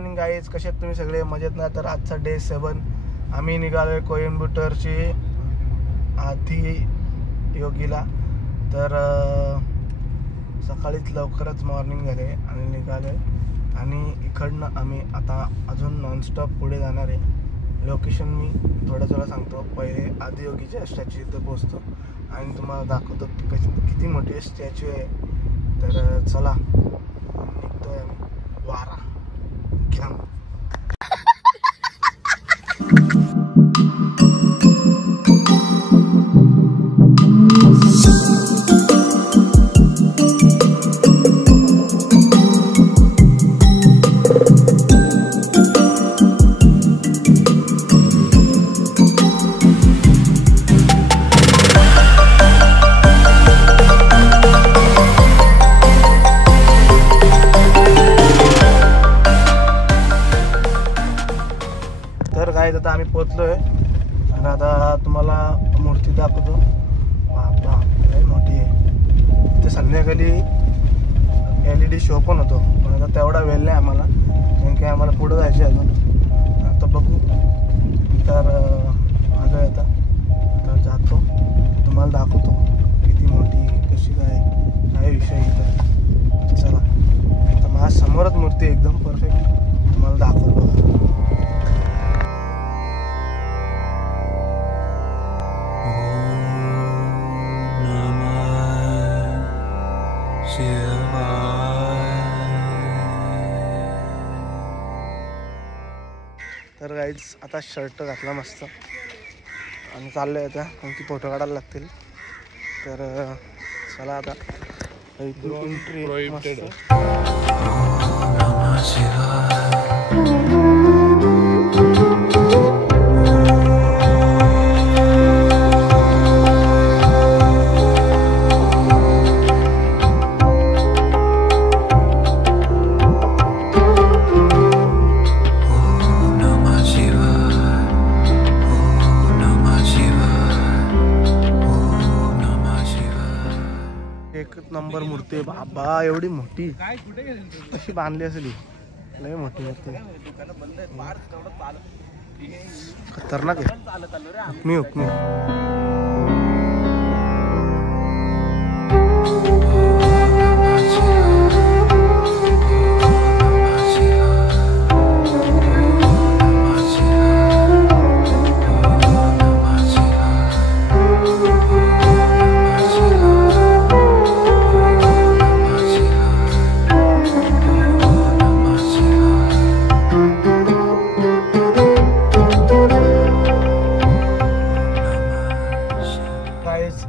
Morning guys, कसे आहेत तुम्ही सगळे? मजेत ना? तर आजचा डे 7 आम्ही निघालो आहे कोइंबतूरची आदियोगीला. तर सकाळीच लवकरच मॉर्निंग झाले आणि निघालो आहे आणि इकडनं आम्ही आता अजून नॉनस्टॉप पुढे जाणार आहे. लोकेशन मी थोडं सांगतो. पहिले आदियोगीच्या स्टॅच्यू इथं पोचतो आणि तुम्हाला दाखवतो किती मोठी स्टॅच्यू आहे. तर चला निघतोय आम्ही. वारा घ्या. तर काय आता आम्ही पोचलोय आणि आता तुम्हाला मूर्ती दाखवतो. बाबा लय मोठी आहे. ते संध्याकाळी LED शो पण होतो, पण आता तेवढा वेळ नाही आम्हाला, कारण की आम्हाला पुढं जायचं अजून. आता बघू. तर आलो आता जातो, तुम्हाला दाखवतो किती मोठी कशी काय विषय इथं. चला आता माझ्या समोरच मूर्ती एकदम परफेक्ट तुम्हाला दाखवतो. तर गाईज आता शर्ट घातला मस्त आणि चाललोय आता, कारण की फोटो काढायला लागतील. तर चला आता एंट्री मस्त. एक नंबर मूर्ती आहे बाबा. एवढी मोठी कशी बांधली असेल ही? लय मोठी मूर्ती, खतरनाक आहे. हुकमी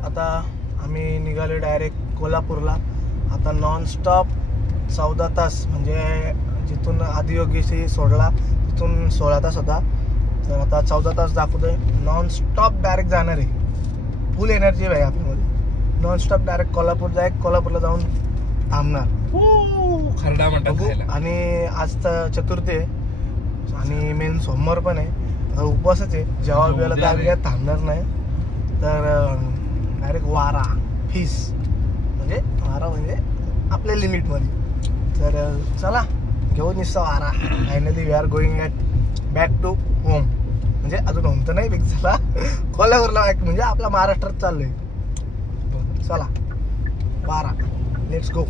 आता आम्ही निघालो डायरेक्ट कोल्हापूरला. आता नॉनस्टॉप 14 तास, म्हणजे जिथून आदियोगीशी सोडला तिथून 16 तास होता. तर आता 14 तास दाखवतोय. नॉनस्टॉप डायरेक्ट जाणार आहे. फुल एनर्जी आहे आपल्यामध्ये. नॉनस्टॉप डायरेक्ट कोल्हापूरला जाऊन थांबणार. खरडा म्हणतात. आणि आज तर चतुर्थी आहे आणि मेन सोमवार पण आहे. आता उपवासच आहे. जेव्हा वेळेला तर आम्ही काय थांबणार नाही. तर डायरेक्ट वारा फीस, म्हणजे वारा म्हणजे आपल्या लिमिटमध्ये. तर चला घेऊन निसता वारा. Finally we are going back to home. म्हणजे अजून होम तर नाही बिग, चला कोल्हापूरला बॅक, म्हणजे आपल्या महाराष्ट्रात चाललोय. चला वारा, लेट्स गो.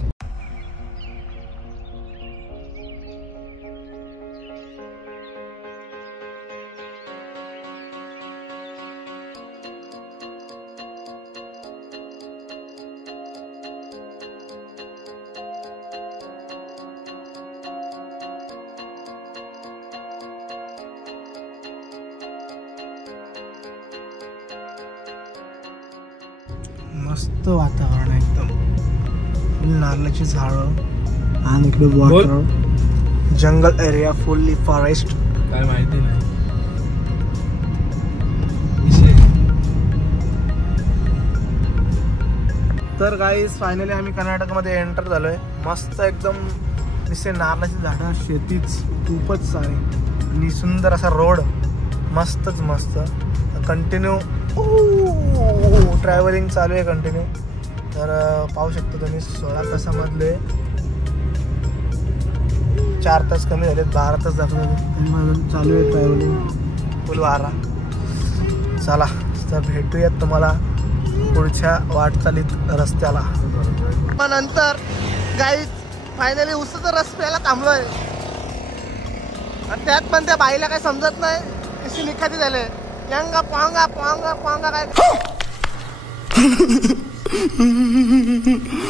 मस्त वातावरण आहे एकदम. फुल नारळाची झाडं आणि इकडे वॉटर, जंगल एरिया, फुल्ली फॉरेस्ट. काय माहिती नाही. तर गाईज फायनली आम्ही कर्नाटकमध्ये एंटर झालोय. मस्त एकदम दिसते नारळाची झाडं, शेतीच खूपच सारी आणि सुंदर असा रोड. मस्तच मस्त. कंटिन्यू ट्रॅव्हलिंग चालू आहे कंटिन्यू. तर पाहू शकता तुम्ही 16 तासामधले 4 तास कमी झालेत, 12 तास दाखवले आणि माझं चालू आहे ट्रॅव्हलिंग फुल वारा. चला तर भेटूयात तुम्हाला पुढच्या वाटचालीत रस्त्याला. मग नंतर गाईज फायनली उसाचा रस प्यायला थांबलोय आणि त्यात पण त्या बाईला काही समजत नाही, कशी निखाती झाले यांगा पांगा पांगा पांगा काय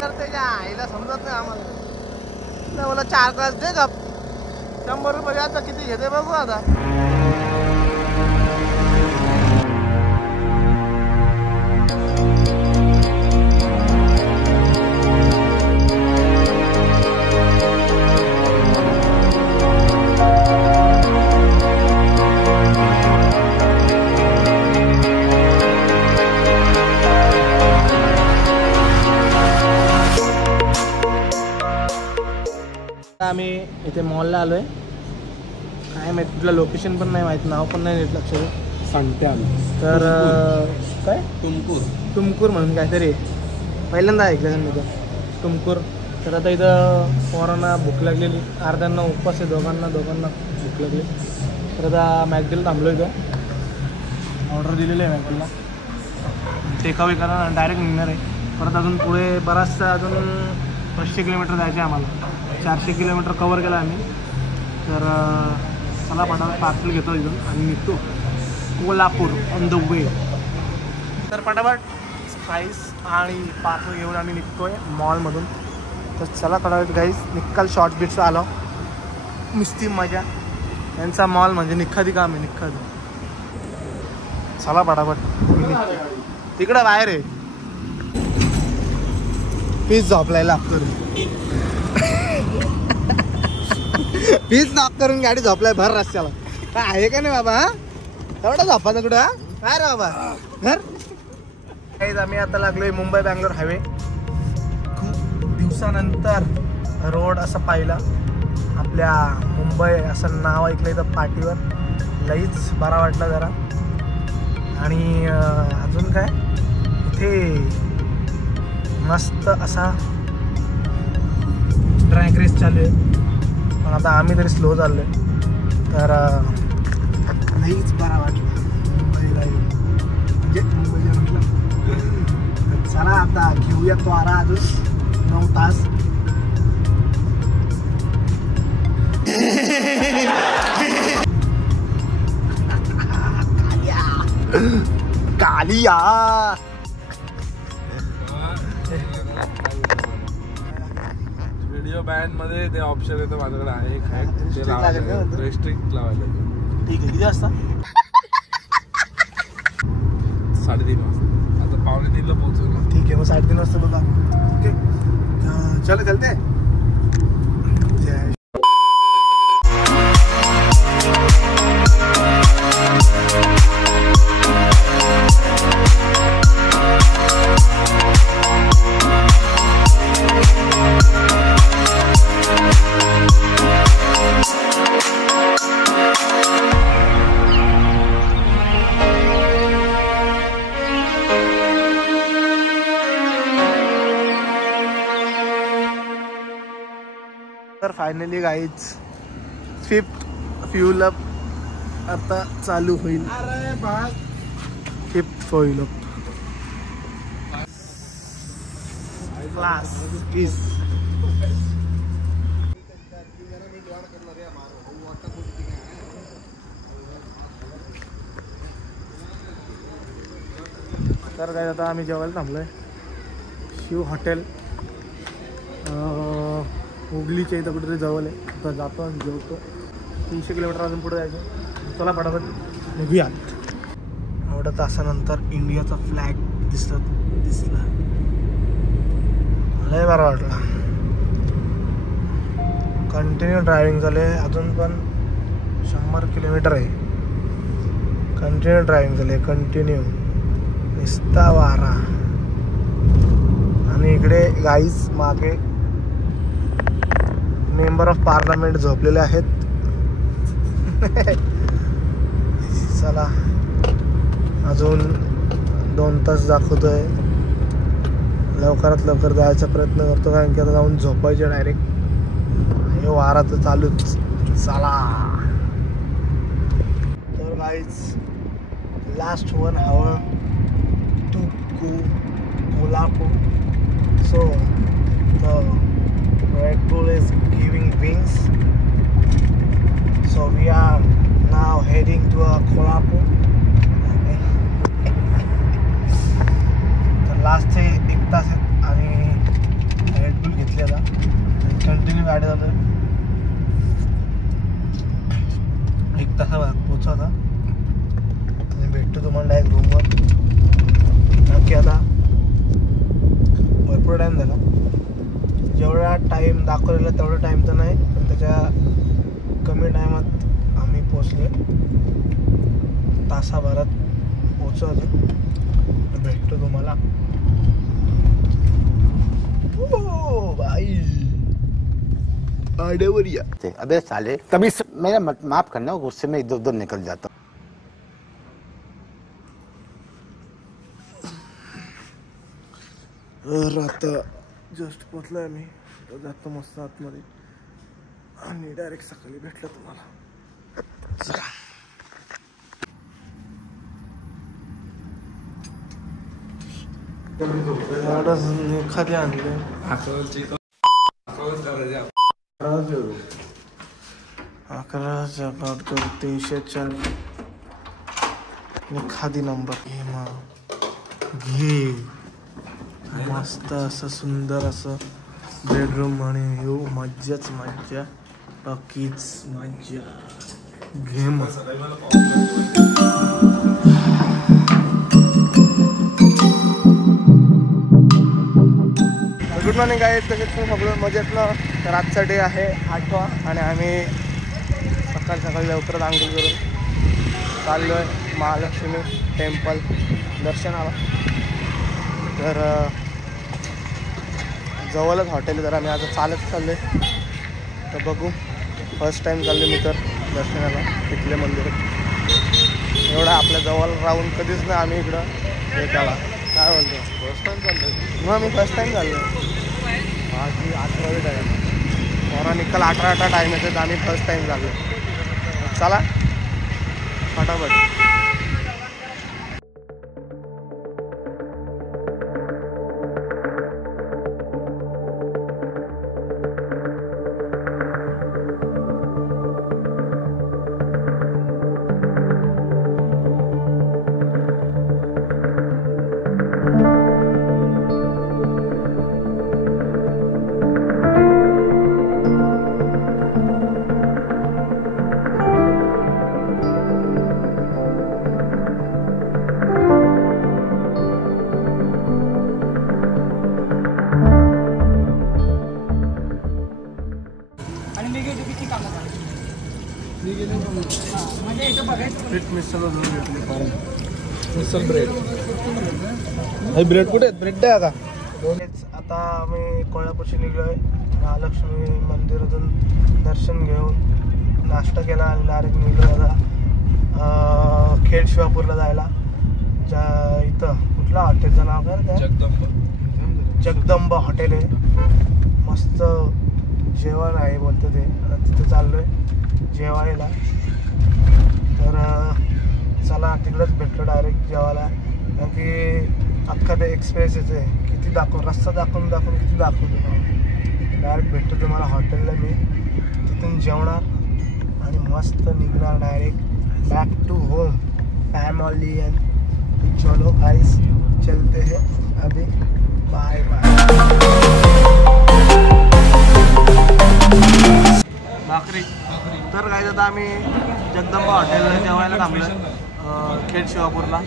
तर त्याच्या आईला समजत नाही आम्हाला. मला 4 ग्लास दे गप, 100 रुपये आता किती घेते बघू आता. आम्ही इथे मॉलला आलोय. काय माहिती तुला लोकेशन पण नाही माहिती, नाव पण नाही नीट लक्षात सांगते आम्ही. तर काय तुमकूर म्हणून काहीतरी पहिल्यांदा ऐकलं मी तर तुमकूर. तर आता इथं पोरांना भूक लागलेली, अर्ध्यांना उपवास आहे, दोघांना भूक लागली. तर आता मॅकडीला थांबलो इथं, ऑर्डर दिलेली आहे मॅकडीला, टेकअवे करा डायरेक्ट निघणार आहे. परत अजून पुढे बराचसा अजून 500 किलोमीटर जायचे आम्हाला, 400 किलोमीटर कवर केला आम्ही. तर चला पटापट पार्सल घेतो इथून आणि निघतो कोल्हापूर ऑन द वे. तर पटापट स्पाईस आणि पार्सल घेऊन आम्ही निघतोय मॉलमधून. तर चला पटापट गाईज, निकाल शॉर्ट बिट्स आलो, नुसती मजा. यांचा मॉल म्हणजे निखादी काम आहे, निखादी. चला पटापट तिकडं बाहेर आहे, पीस झोपलाय लागतो रे. पीस नॉक करून गाडी झोपलाय भर रस्त्याला. काय आहे का नाही बाबा, हा एवढा झोपायचा कुठं, काय रे बाबा घर. काहीच आम्ही आता लागलोय मुंबई बँगलोर हायवे. खूप दिवसानंतर रोड असं पाहिला, आपल्या मुंबई असं नाव ऐकलं इथं पाठीवर, लईच बरा वाटला जरा. आणि अजून काय इथे मस्त असा ट्रॅक रेस चालू आहे, पण आता आम्ही तरी स्लो चाललोय. तर लईच बरा वाटला मुंबईला येऊन, म्हणजे मुंबईला म्हटलं. चला आता घेऊया तो आरा अजून 9 तास. कालिया व्हिडिओ बँड मध्ये ते ऑप्शन येतं माझ्याकडे आहे, काय रेस्ट्रिक्ट लावायला. ठीक आहे, किती वाजता? 3:30 वाजता. आता 2:45ला पोहोचलो. ठीक आहे, मग 3:30 वाजता बघा. ओके चलो चलते. तर finally guys 5th fuel up आता चालू होईल. 5th फ्यूल अप क्लास किस. तर काय आता आम्ही जेवायला थांबलोय शिव हॉटेल, हुबलीच्या इथं कुठेतरी जवळ आहे. तर जातो आणि जेवतो. 300 किलोमीटर अजून पुढे जायचं. चला पटापट निघूयात. एवढ्या तासानंतर इंडियाचा फ्लॅग दिसला, लय बरं वाटला. कंटिन्यू ड्रायव्हिंग झाले, अजून पण 100 किलोमीटर आहे. कंटिन्यू ड्रायव्हिंग झाले, कंटिन्यू निस्ता वारा. आणि इकडे गाईज मागे मेंबर ऑफ पार्लमेंट झोपलेले आहेत. चला अजून 2 तास दाखवतोय. लवकरात लवकर जायचा प्रयत्न करतो, कारण की आता जाऊन झोपायचे डायरेक्ट. हे वारा तर चालूच. चला तर guys last 1 hour to go Kolhapur. So the Red Bull is giving wings. So we are now heading to Kolhapur. तर लास्टचे 1 तास आणि रेड बुल घेतलेला कंटिन्यू गाडी जातो. 1 तासावर पोहोचवता आणि भेटतो तुम्हाला डायरेक्ट रूमवर. नक्की आता भरपूर टाईम झाला. जेवढा टाईम दाखवलेला तेवढा टाईम तर नाही, पण त्याच्या कमी टायमात आम्ही पोचलो. तासाभरात पोचवतो. भेटतो तुम्हाला. ओ भाई आडेवरिया. अबे साले कभी मेरा माफ करना, गुस्से में इधर उधर निकल जाता. आता जस्ट पोचलोय मी. जातो मस्त आतमध्ये आणि डायरेक्ट सकाळी भेटलं तुम्हाला. चला एखादी आणले 11,304 खादी नंबर घे. मस्त असं सुंदर असं बेडरूम आणि येऊ. मज्जाच मज्जा, बाकीच मज्जा घे. Good morning guys. तसेच सगळं मजेतलं. तर आजचा डे आहे 8वा आणि आम्ही सकाळी लवकरच आंघोळ करून चाललो आहे महालक्ष्मी टेम्पल दर्शनाला. तर जवळच हॉटेल आहे. तर आम्ही आता चालत चाललो आहे. तर बघू. फर्स्ट टाईम चाललो मी तर दर्शनाला तिथले मंदिरात. एवढा आपल्या जवळ राहून कधीच नाही आम्ही इकडं हे केला. काय बोलतो फर्स्ट टाईम चाललो मग मी फर्स्ट टाईम चाललो. माझी 11वी टाईम पोरा निकाल 18 टाईम येते. तर आम्ही फर्स्ट टाईम चाललो. चला फटाफट. मिसल ब्रेड. ब्रेड कुठे आहेत? ब्रेड द्या का. आता आम्ही कोल्हापूरशी निघलो आहे. महालक्ष्मी मंदिरातून दर्शन घेऊन नाश्ता केला आणि डायरेक्ट निघलो आता खेड शिवापूरला जायला. इथं कुठलं हॉटेलचं नाव काय? जगदंबा हॉटेल आहे. मस्त जेवण आहे बोलतं ते. तिथं चाललो आहे जेवायला. तर चला तिकडंच भेटलो डायरेक्ट जेवायला. कारण की अख्खा ते एक्सप्रेसच आहे. किती दाखवून रस्ता दाखवून किती दाखवतो. डायरेक्ट भेटतो तुम्हाला हॉटेलला. मी तिथून जेवणार आणि मस्त निघणार direct back to home family. चलो गाइस चलते हैं अभी. Bye bye. भाकरी. तर काय आता आम्ही जगदंबा हॉटेलला जेवायला थांबलो खेड शिवापूरला.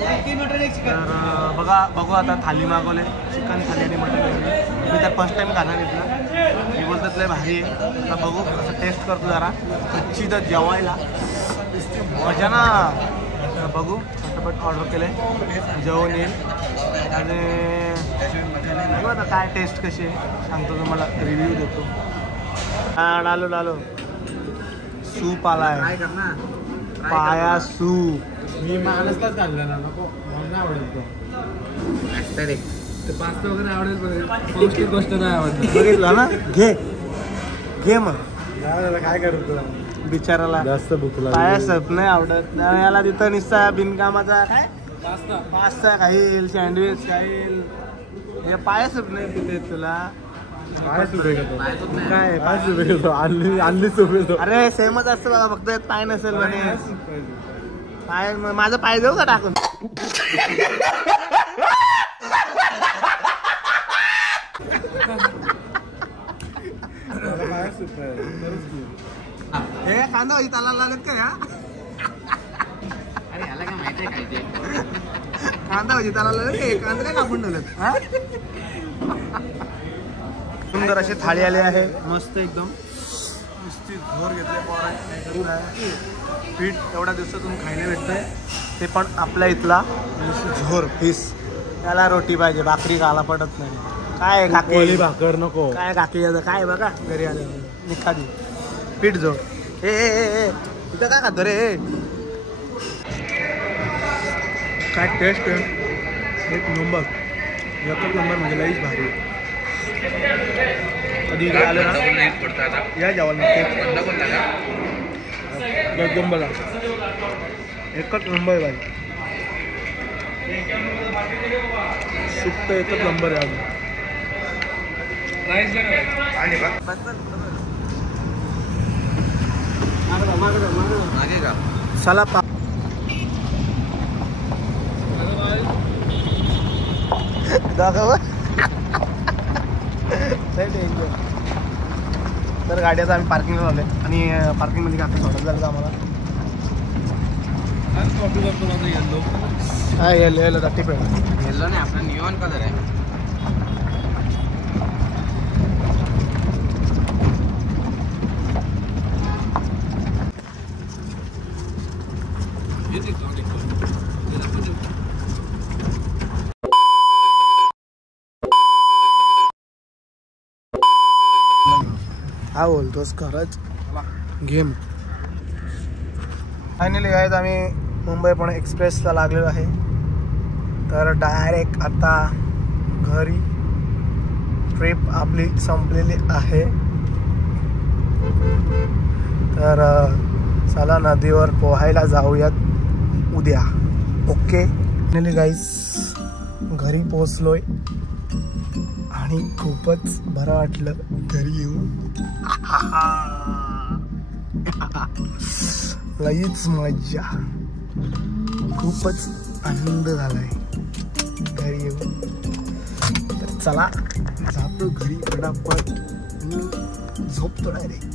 तर बघू आता थाली मागवले. चिकन थाली आणि मटन थाली. मी तर फर्स्ट टाईम खाणार घेतलं. मी बोलतात लय भारी आहे. आता बघू असं टेस्ट करतो जरा कच्ची तर जेवायला मजा ना. बघू फटाफट ऑर्डर केले. जेवण येईल आणि बघू आता काय टेस्ट कशी आहे सांगतो तुम्हाला. रिव्ह्यू देतो. डालो सूप आलाय. पाया सूप. मी महाराष्ट्रात घालला ना नको मला आवडेल. ते पास्ता वगैरे आवडेल पण पौष्टिक गोष्ट नाही आवडत. बघितलं ना. घे घे मग. काय करतो बिचाराला जास्त भूक पायासप नाही आवडत याला. तिथं निस्ता बिनकामाचा काय पास्ता खाईल, सँडविच खाईल. हे पायासप नाही तिथे तुला. काय काय आणली सुरू. अरे सेमच असतं बघा, फक्त पाय नसेल म्हणे. पाय माझा पाय देऊ का टाकून? हे कांदा होई त्याला लागत का या? अरे याला काय माहिती आहे काय ते? कांदा होई त्याला लागत का? कांदा काय कापून ठेवलेत? हा? सुंदर अशी थाळी आली आहे, मस्त एकदम. नुसती झोर घेतले पीठ एवढ्या दिवसातून खायला भेटतंय, ते पण आपल्या इथला झोर पीस. त्याला रोटी पाहिजे, भाकरी खायला पडत नाही. काय काकी भाकर नको काय काकी काय बघा घरी आले एखादी पीठ जोड. ए इथं काय खातो रे? काय टेस्ट आहे, एक नंबर. एकच नंबर म्हणजे लईच भारी. कधी इकडे आलं ना या जेवायला एकदम बघा, एकच नंबर भाई. सुप्त एकच नंबर आहे अजून. चला दाखवा. तर गाड्याचं आम्ही पार्किंगला लावले आणि पार्किंगमध्ये काका सोडत झालं आम्हाला. हा येलो थर्टी पे येलो नाही, आपला नियॉन कलर आहे. हा बोलतोस खरंच गेम. फायनली आहेत आम्ही मुंबई पुणे एक्सप्रेसला लागलेलो आहे. तर डायरेक्ट आता घरी. ट्रिप आपली संपलेली आहे. तर चला नदीवर पोहायला जाऊयात उद्या. ओके फायनली गाईस घरी पोहोचलोय आणि खूपच बरं वाटलं घरी येऊन. लईच मजा, खूपच आनंद झालाय घरी येऊन. तर चला जातो घरी फटाफट आणि झोपतो डायरेक्ट.